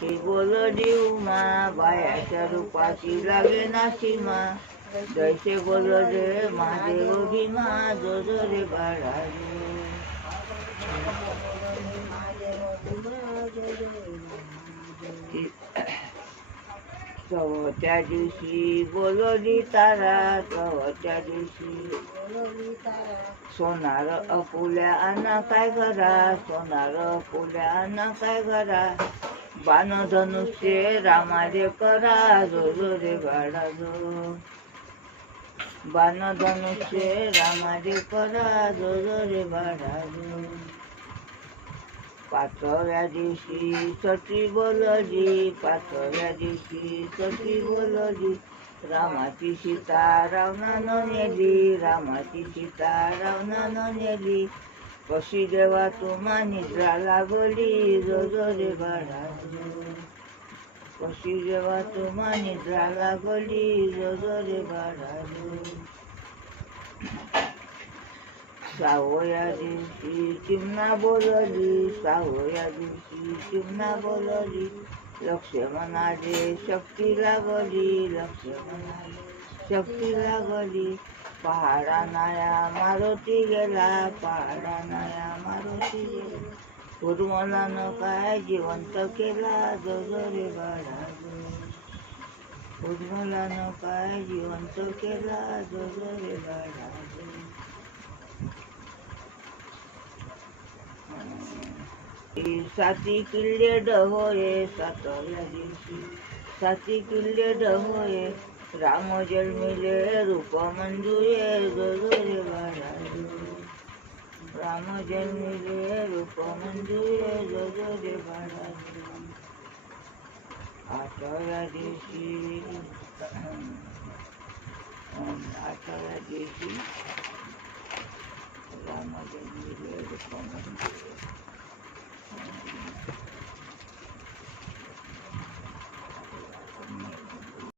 ही बोलली उमा बायाच्या रूपाची लागे ना सीमा जैसे बोलले महादेव भीमा जो जो रे बाळा चवथ्या दिवशी बोलवली तारा चवथ्या दिवशी सोनार अपुल्या आणा काय घरा सोनार अपुल्या आणा काय घरा बाण धनुष्य रामाले करा जो जो रे बाळा जो बाण धनुष्य रामाले करा जो जो रे बाळा जो पाचव्या दिवशी सती बोलली पाचव्या दिवशी सती बोलली रामाची सीता रावणानं नेली रामाची सीता रावणानं नेली कशी देवा तुम्हा निद्रा लागली जो जो रे बाळा कशी देवा तुम्हा निद्रा लागली जो जो रे बाळा सावया दिवशी चिमणा बोलली सावया दिवशी चिमणा बोलली लक्ष्मणाले शक्ती लागली लक्ष्मणाले शक्ती लागली पहाडा नाया मारुती गेला पहाडा नाया मारुती गेला कुर्मलानं काय जिवंत केला जो जो रे बाळा कुर्मलानं काय जिवंत केला जो जो रे बाळा साती किल्ले डहोळे सातव्या दिवशी साती किल्ले डहोळे राम जन्मिले रूप मंजुळे जो जो रे बाळा राम जन्मिले रूप मंजुळे जो जो रे बाळा आठव्या दिवशी